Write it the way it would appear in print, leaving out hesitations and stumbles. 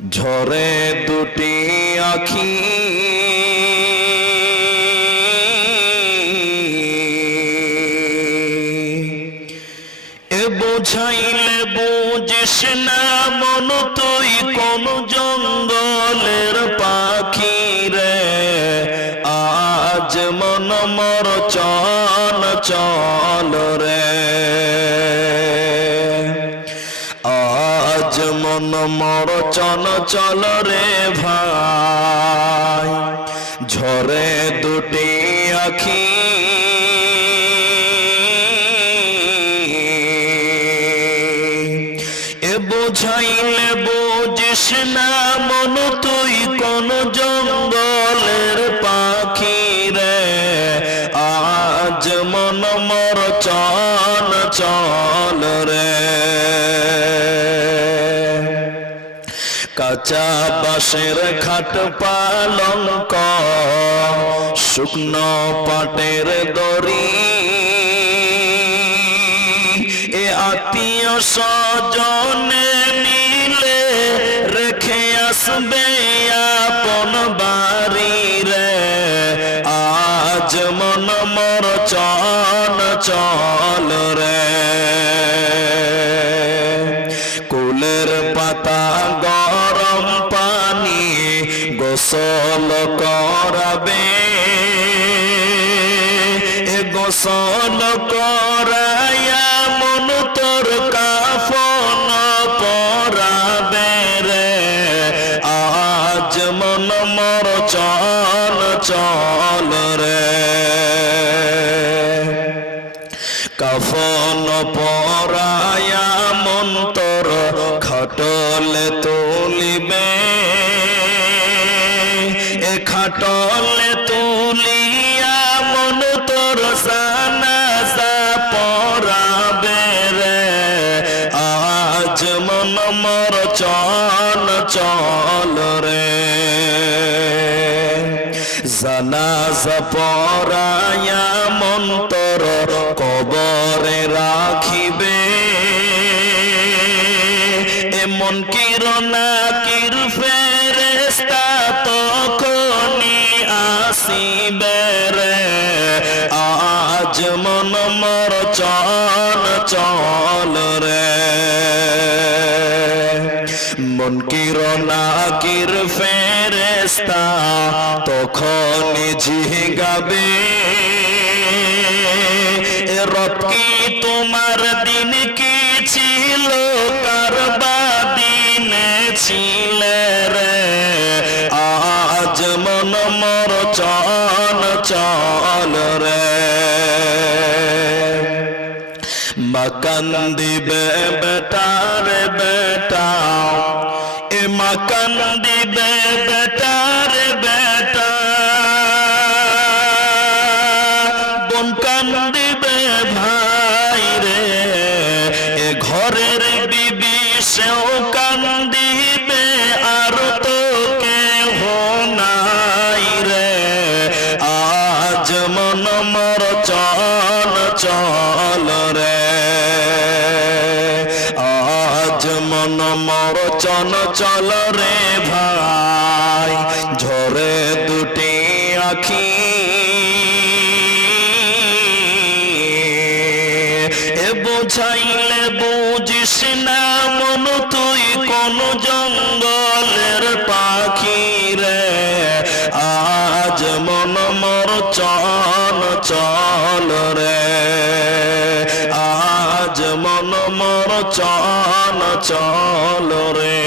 ঝরে দুটি আখি এ বোঝাইলে বুঝিস না মন তুই কোন জঙ্গলের পাখি রে আজ মন মর চল চল রে আজ মন মর চল চল রে ভাই ঝরে দুটি আখি এ বোঝাইলে বুঝিস না মন তুই কোন জঙ্গলের পাখি রে আজ মন মর চল চল রে কাঁচা বাঁশের খাট পালঙ্ক শুকনো পাটের দড়ি এ আত্মীয় স্বজনে মিলে রেখে আসবে আপন বাড়ি রে আজ মন মর চল চল রে কুলের পাতা গরম পানি গোসল করাবে এ গোসল করায়া মন তোর কাফন পরাবে রে আজ মন মর চল চল রে কাফন পরায়া মন তোর খাটলে তুলিবে এ খাটলে তুলিয়া মন তোর জানাজা পড়াবে রে আজ মন মর চল চল রে জানাজা পড়ায়া মন তোর কবরে রাখিবে এমন কিরণাকির ফেরেশতা তখনই আসিবে রে আজ মন মর চল চল রে মন কিরণাকির ফেরেশতা তখনই জিগাবে রব কি তোমার দিন কি ছিল কারবা দিনে ছিলে রে আজ মন মর চল চল রে মাকান দিবে বেটার বেটা এ মাকান দিবে বেটার বেটা বোন কান দিবে ভাই রে এ ঘরের বিবি সেও কান দিবে আর তো কেহ নাই রে আজ মন মর চল চল রে আজ মন মর চল চল রে ভাই ঝরে দুটি আখি এ বোঝাইলে বুঝিস না মন তুই কোন জঙ্গলের পাখি রে আজ মন মর চল চল রে আজ মন মর চল চল রে